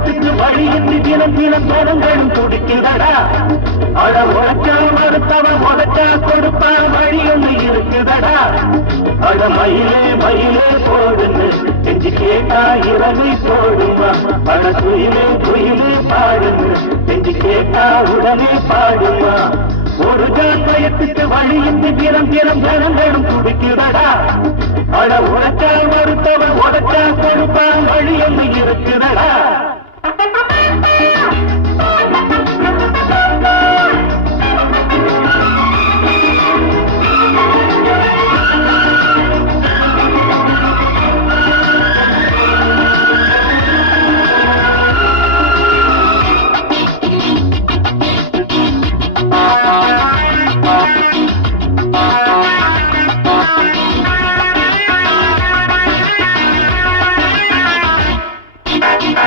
பயத்துக்கு வழியின்றி தினம் தினம் ஜனங்களும் துடிக்குதடா. அட உழைச்சா மறுத்தவன் உழைச்சா கொடுப்பா வழி ஒண்ணு இருக்குதடா. அட மயிலே மயிலே போடுன்னு செஞ்சு கேட்டா இறங்கை போடுமா. அட குயிலே குயிலே பாடுன்னு செஞ்சு கேட்டா உடனே பாடுமா. ஒரு ஜான் பயத்துக்கு வழியின்றி தினம் தினம் ஜனங்களும் துடிக்குதடா. அட உழைச்சா மறுத்தவன் உழைச்சா கொடுப்பா வழி ஒண்ணு இருக்குதடா.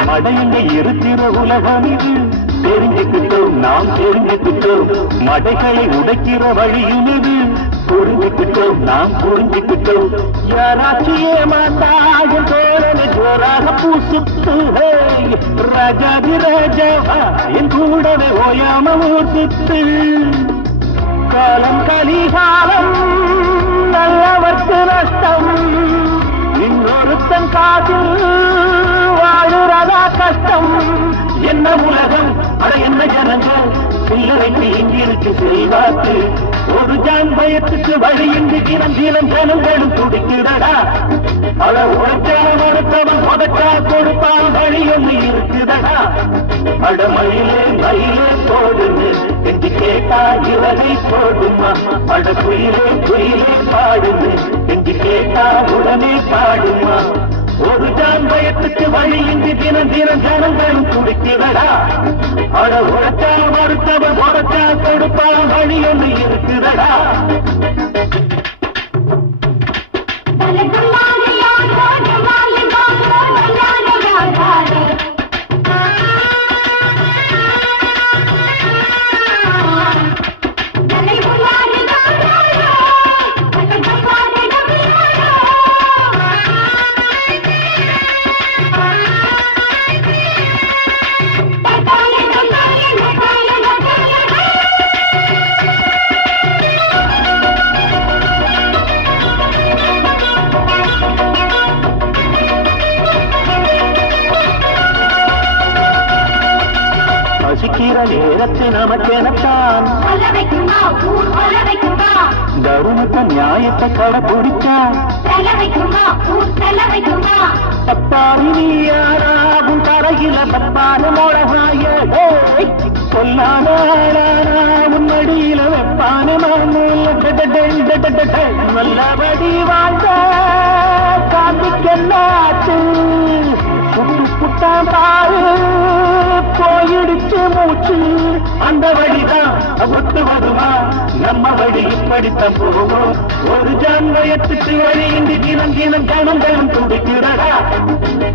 மடையில இருக்கிற உலகம் இது தெரிஞ்சுக்கிட்டோம், நாம் தெரிஞ்சுக்கிட்டோம். மடைகளை உடைக்கிற வழியும் இது புரிஞ்சுக்கிட்டோம், நாம் புரிஞ்சுக்கிட்டோம். யாராச்சும் ஏமாத்தாயும் தோழனை ஜோராக பூசுத்து ராஜாதி ராஜாவா என் கூடவே ஓயாம ஊர் சுத்து. காலம் கலிகாலம் நல்லவர்க்கு நஷ்டம், இன்னொருத்தன் காதில் வாழுறதா கஷ்டம். என்ன உலகம் அட என்ன ஜனங்கள் சில்லறைக்கு இங்கிருக்கு செல்வாக்கு. ஒரு ஜான் பயத்துக்கு வழியின்றி தினம் தினம் ஜனங்களும் துடிக்குதடா. அட உழைச்சா மறுத்தவன் உடைச்சா கொடுப்பான் வழி ஒண்ணு இருக்குதடா. அட மயிலே மயிலே போடுன்னு செஞ்சு கேட்டா இறகை போடுமா. அட குயிலே குயிலே பாடுன்னு செஞ்சு கேட்டா உடனே பாடுமா. ஒரு ஜான் பயத்துக்கு வழியின்றி தினம் தினம் ஜனங்களும் துடிக்குதடா. அட உழைச்சா மறுத்தவன் உடைச்சா கொடுப்பான் வழி ஒண்ணு இருக்குதடா. பசிக்கிற நேரத்து நமக்கெனத்தான் தருமத்தை நியாயத்தை கடைபிடிச்சா தப்பாரி நீயாராகும் தரையில தப்பான மொழகாய சொல்லான முன்னடியில வெப்பான நல்லபடி வாழ்ந்த காந்திக்கெல்லாச்சு புட்டு புட்டான் பாரு போயிடுச்சு மூச்சு. அந்த வழிதான் ஒத்து வருமா நம்ம வழி இப்படித்தான் போவோம். ஒரு ஜான் பயத்துக்கு வழியின்றி தினம் தினம் ஜனங்களும் துடிக்கிறடா.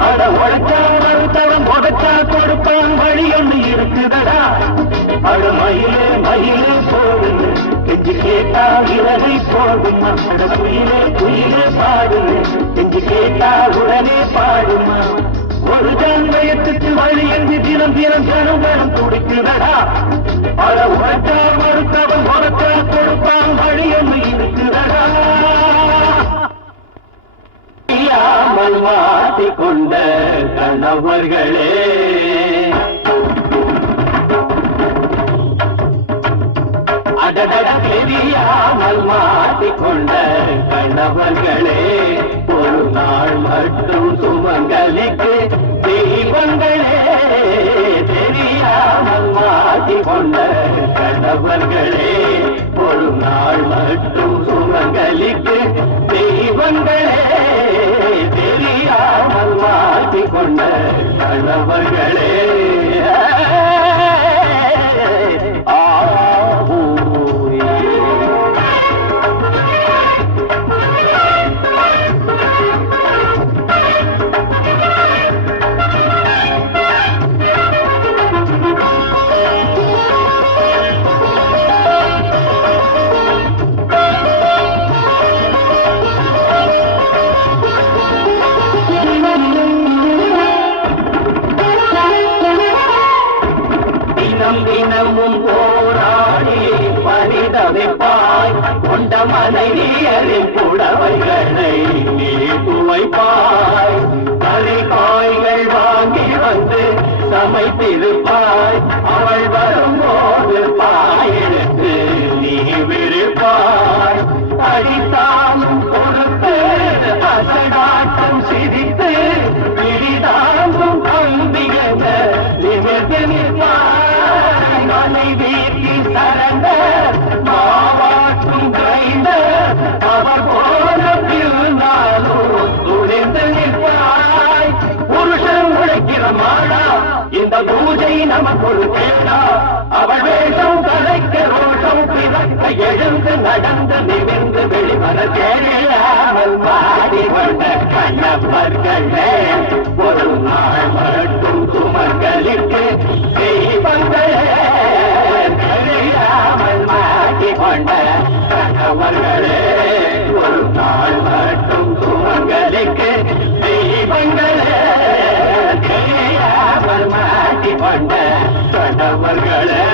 அட உழைச்சா மறுத்தவன் உடைச்சா கொடுப்பான் வழி ஒண்ணு இருக்குதடா. அட மயிலே மயிலே போடுன்னு செஞ்சு கேட்டா இறகை போடுமா. அட குயிலே குயிலே பாடுன்னு செஞ்சு கேட்டா உடனே பாடுமா. ஒரு ஜான் பயத்துக்கு வழியின்றி தினம் தினம் ஜனங்களும் துடிக்குதடா. அட உழைச்சா மறுத்தவன் உடைச்சா கொடுப்பான் வழி ஒண்ணு இருக்குதடா. தெரியாமல் மாட்டிக்கொண்ட கணவர்களே, அடடட தெரியாமல் மாட்டிக்கொண்ட கணவர்களே, ஒரு நாள் மட்டும் சுமங்கலிக்கு தெய்வங்களே. தெரியாமல் மாட்டிக்கொண்ட கணவர்களே, ஒரு நாள் மட்டும் சுமங்கலிக்கு தெய்வங்களே. தெரியாமல் மாட்டிக்கொண்ட கணவர்களே. வைப்பாய். கறிகாய்கள் வாங்கி வந்து சமைத்திருப்பாய். அவள் வரும்போது பாயெடுத்து நீ விருப்பாய். அடித்தாலும் கொடுத்து அசடாட்டம் சிரித்து விழிதாங்கும் அம்பிகன நிமிர்ந்து நிற்பாய். மனைவிக்கு சரண்ட மாவாட்டும் கைந்த அவர் போன பின்னாலும் துணிந்து நிற்பாய். புருஷன் உழைக்கிற மாடா இந்த பூஜை நமக்கொரு கேடா. அவள் வேஷம் கலைக்க ரோஷம் பிறக்க எழுந்து நடந்து நிமிர்ந்து வெளிவர தெரியாமல் மாடி கொண்ட கண்ணப்பர்களே ஒரு நாள் மட்டும் சுமர்களுக்கு தெய்வங்களே தெரியாமல் மாடி கொண்ட கண்ணவர்களே ஒரு நாள் மட்டும் சுமங்களுக்கு தெய்வங்களே தெரியாமல் மாடி கொண்ட கண்ணவர்களே.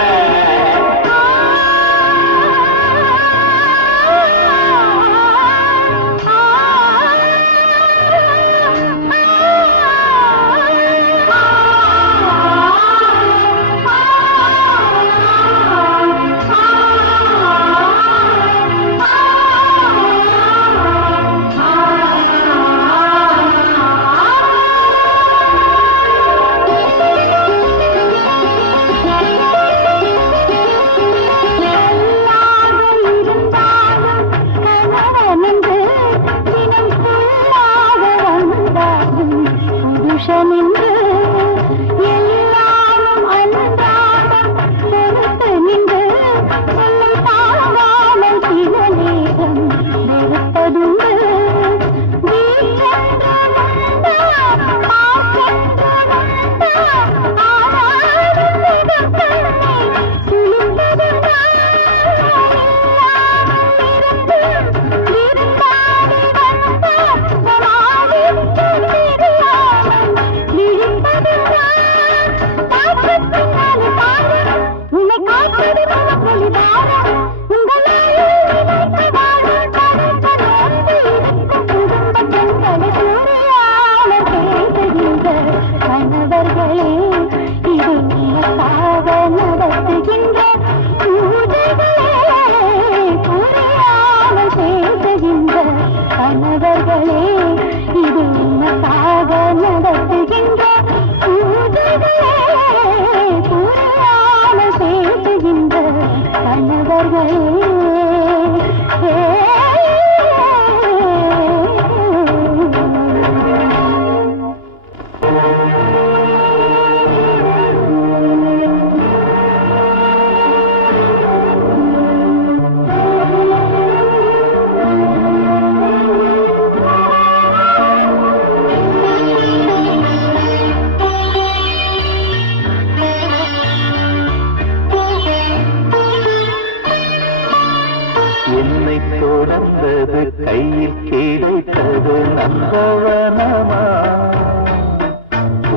கையில் கிடைத்தது நந்தவனமா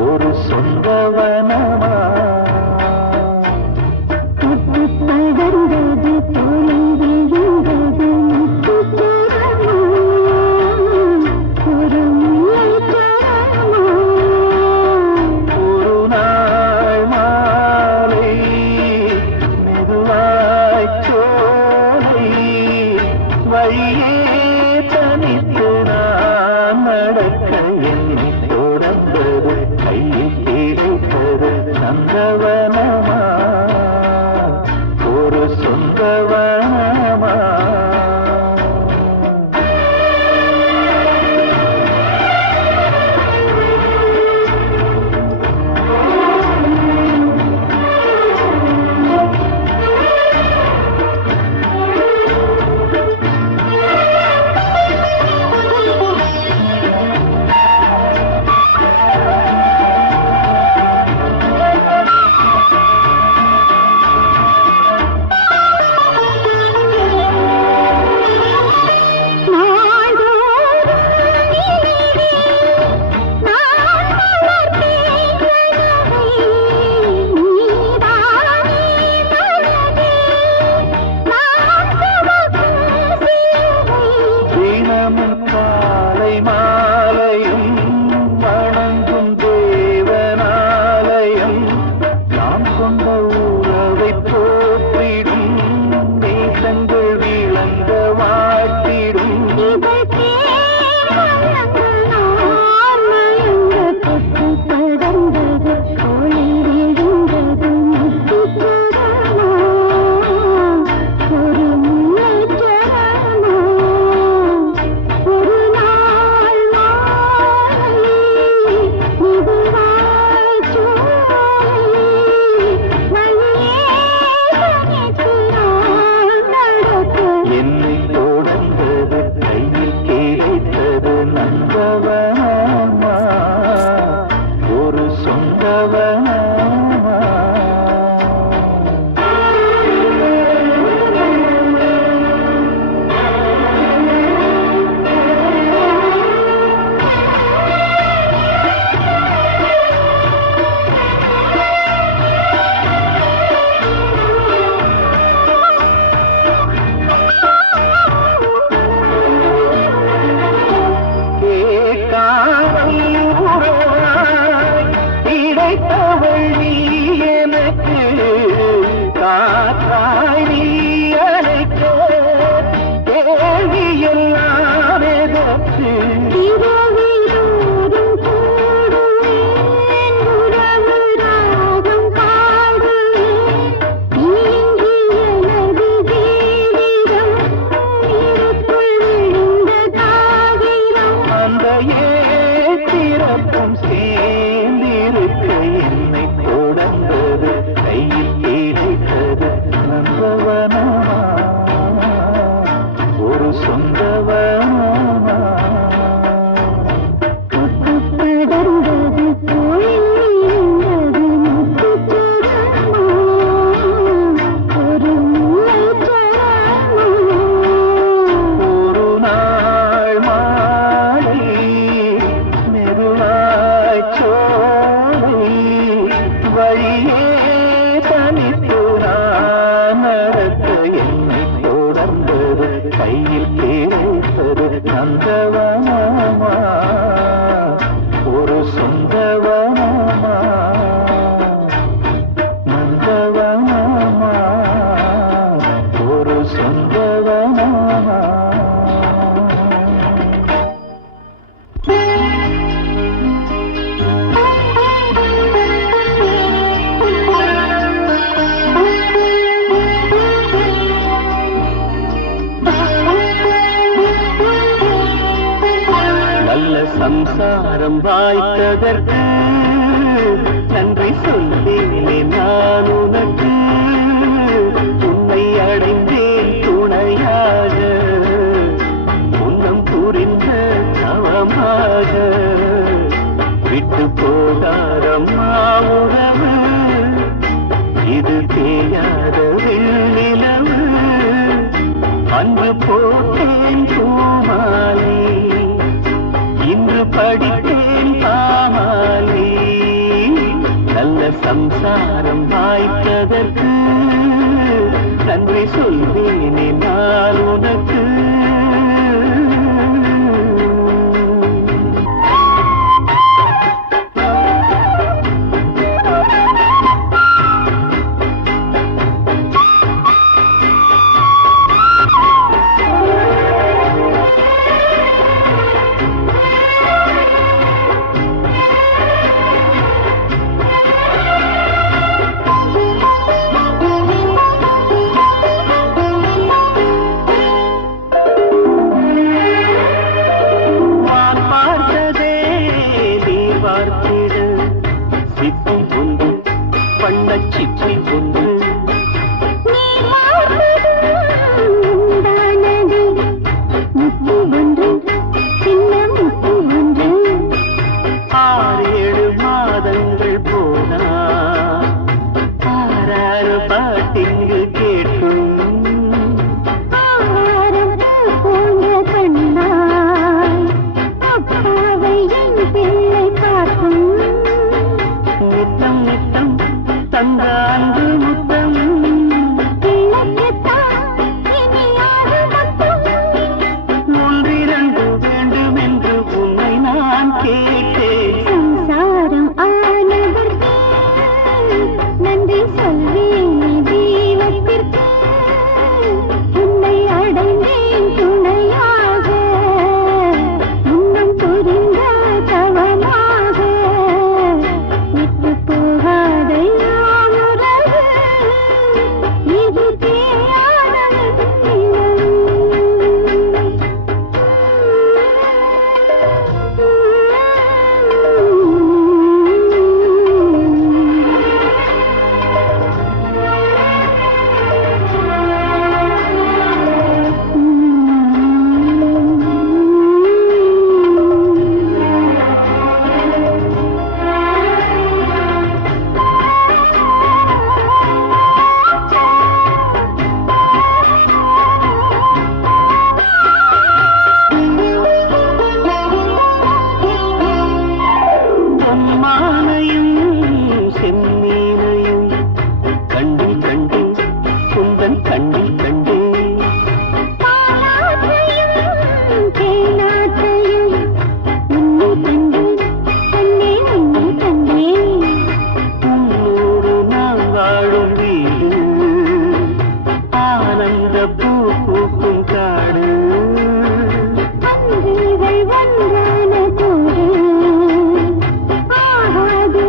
ஒரு சொந்தவனமா படர்ந்தது தொலைந்தது ஒரு ஒரு நாள் மாலை மெதுவாய் சோலை வழியே தனித்து நான் நடக்க என்னை தொடர்ந்தது கையில் கிடைத்தது நந்தவனமா ஒரு சொந்தவனமா. வழியே தனித்து நான் நடக்க என்னை தொடர்ந்தது கையில் கிடைத்தது நந்தவனமா ஒரு சொந்தவனமா நந்தவனமா ஒரு சொந்தவனமா சம்சாரம் வாய்த்ததற்கு நன்றி சொல்லேனே நான் உனக்கு உன்னை அடைந்தேன் துணையாக உன்னம் புரிந்த தவமாக விட்டு போகாதம்மா உறவு இது தேயாத வெண்ணிலவு அன்று போட்டேன் பூமாலை இன்று படித்தேன் பாமாலி நல்ல சம்சாரம் வாய்த்ததற்கு நன்றி சொல்வேனே நான் உனக்கு சிப்பி ஒன்று முத்து ஒன்று சின்ன முத்து ஒன்று 6-7 மாதங்கள் போனா ஆறாறு பாட்டிங்கு கேட்கும் போன்ற கண்ணாய் அப்பாவை என் பிள்ளை பார்க்கும் நித்தம் நித்தம் தந்த அன்பு முத்தம் ஒன்றிரண்டு வேண்டும் என்று உன்னை நான் கேட்டேன் சம்சாரம் ஆனதற்கு நன்றி சொல்வேன் தெய்வத்திற்கு உன்னை அடைந்தேன் துணையாக இன்னும் புரிந்த தவமாக விட்டு போகாதையா பூ பூக்கும் காடு ஒன்றான கூடு ஆகாது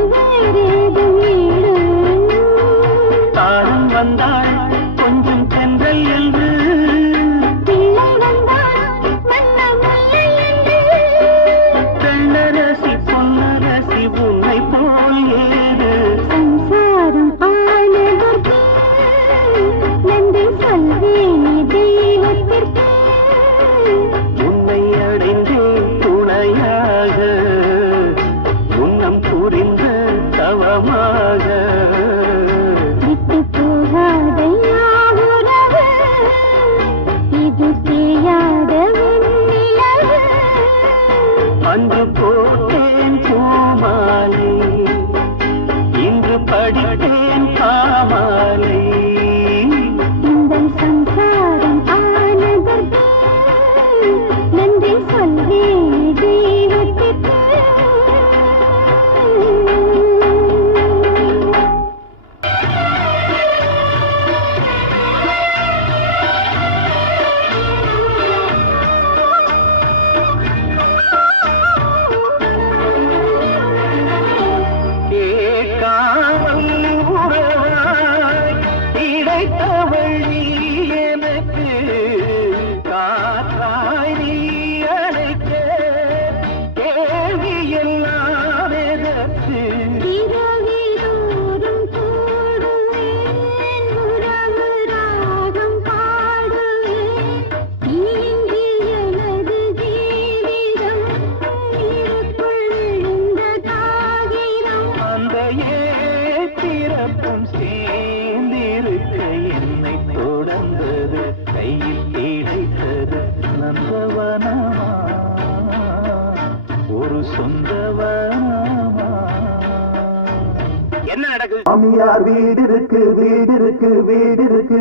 என்ன நடக்குது? மாமியார் வீடு இருக்கு, வீடு இருக்கு, வீடு இருக்கு,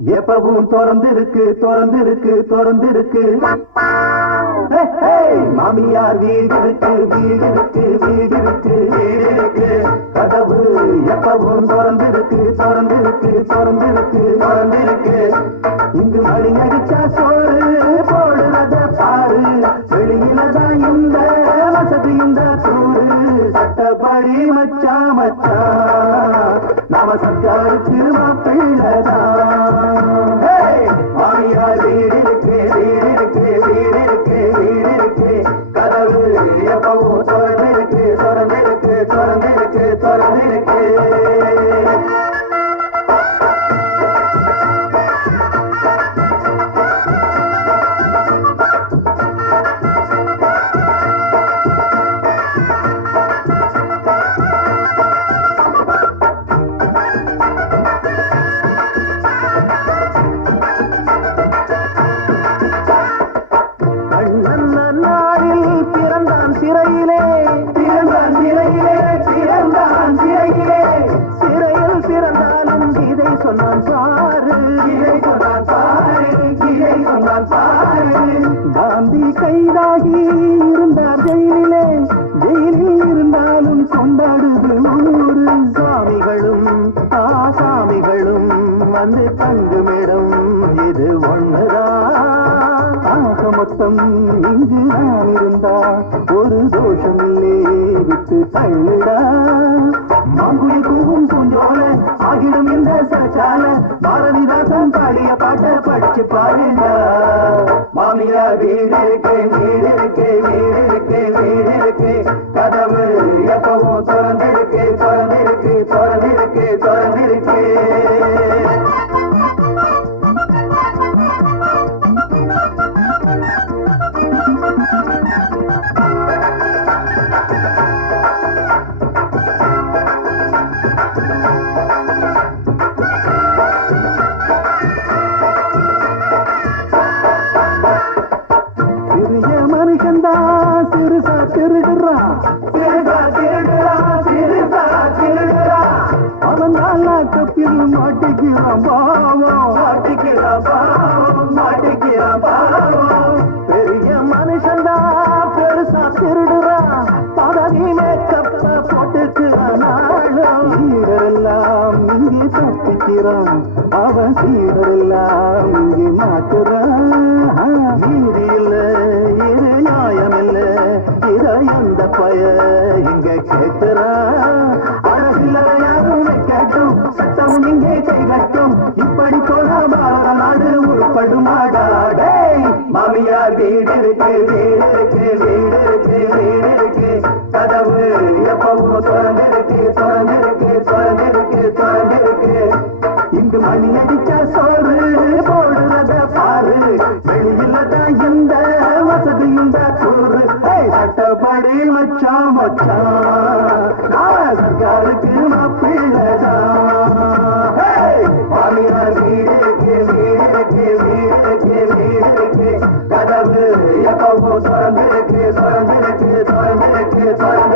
எப்பவும் திறந்து இருக்கு, திறந்து இருக்கு, திறந்து இருக்கு. மாமியார் வீடு இருக்கு, வீடு இருக்கு, வீடு இருக்கு, வீடு இருக்கு, கதவு எப்பவும் திறந்து இருக்கு, திறந்து இருக்கு, திறந்து இருக்கு, திறந்து இருக்கு. இங்கு மணி அடிச்சா சோறு போடுறத பாரு, வெளியில தான் இந்த வசதி இந்த சூறு. சட்டப்படி மச்சா மச்சா நாம சர்க்காருக்கு மாப்பிள்ளதான். மாமியார் வீடு இருக்கு, வீடு இருக்கு, வீடு இருக்கு, வீடு இருக்கு, கதவு எப்பவும் திறந்து இருக்கு, திறந்து இருக்கு, திறந்து இருக்கு, திறந்து இருக்கு. சிறையிலே பிறந்தான், சிறையிலே பிறந்தான், சிறையிலே சிறையில் பிறந்தாலும் இதை சொன்னான் பாரு, இதை சொன்னான் பாரு, இதை சொன்னான் பாரு. காந்தி கைதாகி இருந்தார் ஜெயிலிலே, ஜெயிலில் இருந்தாலும் கொண்டாடுது ஊரு. சாமிகளும் ஆசாமிகளும் வந்து தங்குமிடம் இது ஒண்ணுதான். ஆக மொத்தம் இங்கு நான் இருந்தா ஒரு தோஷம் இல்லே விட்டு தள்ளுடா. மாங்குழி பூவும் பூஞ்சோல ஆகிடும் இந்த சச்சால, பாரதிதாசன் பாடிய பாட்டை படிச்சு பாருடா. மாமியார் வீடு இருக்கு, வீடு இருக்கு, வீடு இருக்கு, வீடு இருக்கு, கதவு எப்பவும் திறந்து இருக்கு, திறந்து இருக்கு, திறந்து இருக்கு, திறந்து இருக்கு. சிறுசா திருடுறா, சிறுசா திருடுறா, சிறுசா திருடுறா. அவன் நாளாக்கத்தில் மாட்டிக்கிறான் பாவம், மாட்டிக்கிறான் பாவம், மாட்டிக்கிறான் பாவம். பெரிய மனுஷன்டா பெருசா திருடுறா, பதவி மேக்கப்ப போட்டுக்கிறான். சீரெல்லாம் இங்கே தப்பிக்கிறான், அவன் சீரெல்லாம் இங்கே மாற்றுறான். நீதியில்ல இது நியாயமில்ல, இத எந்த பய இங்க கேட்கிறான். அரசியலையாரும் கேட்டும், சட்டம் இங்கே கைகட்டும், இப்படி போனா பாரத நாடு உருப்படுமாடாடே. மாமியார் வீடு இருக்கு, வீடு இருக்கு, வீடு இருக்கு, வீடு இருக்கு, கதவு எப்பவும் திறந்து இருக்கு, திறந்து இருக்கு, திறந்து இருக்கு, திறந்து இருக்கு. இங்கு மணி அடிச்சா சோறு போடுறத பாரு, வெளியில தான் இந்த வசதி இந்த சூறு. சட்டப்படி மச்சா மச்சா நான் சர்க்காருக்கு மாப்பிள்ளதான். மாமியார் வீடு இருக்கு, வீடு இருக்கு, வீடு இருக்கு, வீடு இருக்கு, கதவு எப்பவும் திறந்து இருக்கு, திறந்து இருக்கு, திறந்து இருக்கு, திறந்து